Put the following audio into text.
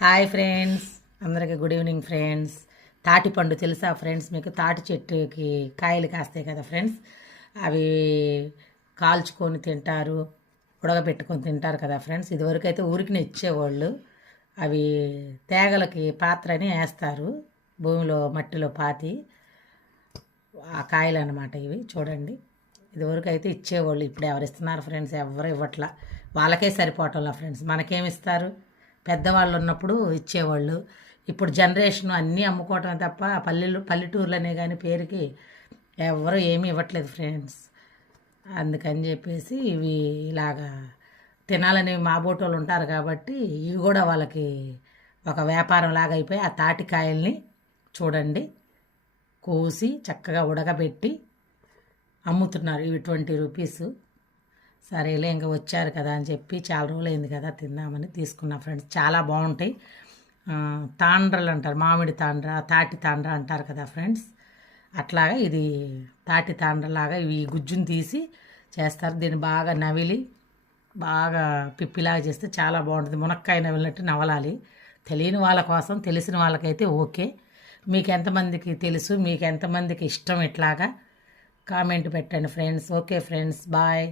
Hi friends. అందరికీ good evening friends. తాటి పండు తెలుసా ఫ్రెండ్స్? మీకు తాటి చెట్టుకి కాయలు కాస్తాయి కదా ఫ్రెండ్స్? అవి కాల్చుకొని తింటారు ఉడకబెట్టుకొని తింటారు కదా ఫ్రెండ్స్? ఇదివరకు అయితే ఊరికి ఇచ్చేవాళ్ళు. అవి తేగలకి పాత్రని వేస్తారు భూమిలో మట్టిలో పాతి. ఆ కాయలు అనమాట ఇవి చూడండి. ఇదివరకు అయితే ఇచ్చేవాళ్ళు ఇప్పుడు ఎవరు ఇస్తున్నారు ఫ్రెండ్స్? ఎవరు ఇవ్వట్లా. వాళ్ళకే సరిపోవటంలా ఫ్రెండ్స్. మనకేమి ఇస్తారు? పెద్దవాళ్ళు ఉన్నప్పుడు ఇచ్చేవాళ్ళు. ఇప్పుడు జనరేషన్ అన్నీ అమ్ముకోవటం తప్ప పల్లెలు పల్లెటూర్లనే కానీ పేరుకి ఎవరు ఏమీ ఇవ్వట్లేదు ఫ్రెండ్స్. అందుకని చెప్పేసి ఇవి ఇలాగా తినాలని మా బోటోళ్ళు ఉంటారు కాబట్టి ఇవి కూడా వాళ్ళకి ఒక వ్యాపారం లాగా అయిపోయి ఆ తాటికాయల్ని చూడండి. కోసి చక్కగా ఉడకబెట్టి అమ్ముతున్నారు ఇవి ట్వంటీ రూపీస్. సరేలే ఇంకా వచ్చారు కదా అని చెప్పి చాలా రోజులైంది కదా తిందామని తీసుకున్నా ఫ్రెండ్స్. చాలా బాగుంటాయి. తాండ్రలు అంటారు మామిడి తాండ్ర తాటి తాండ్ర అంటారు కదా ఫ్రెండ్స్. అట్లాగా ఇది తాటి తాండ్రలాగా ఇవి గుజ్జుని తీసి చేస్తారు. దీన్ని బాగా నవిలి బాగా పిప్పిలాగా చేస్తే చాలా బాగుంటుంది. మునక్కాయ నవిలినట్టు నవలాలి. తెలియని వాళ్ళ కోసం తెలిసిన వాళ్ళకైతే ఓకే. మీకు ఎంతమందికి తెలుసు మీకు ఎంతమందికి ఇష్టం ఇట్లాగా కామెంట్ పెట్టండి ఫ్రెండ్స్. Okay friends bye.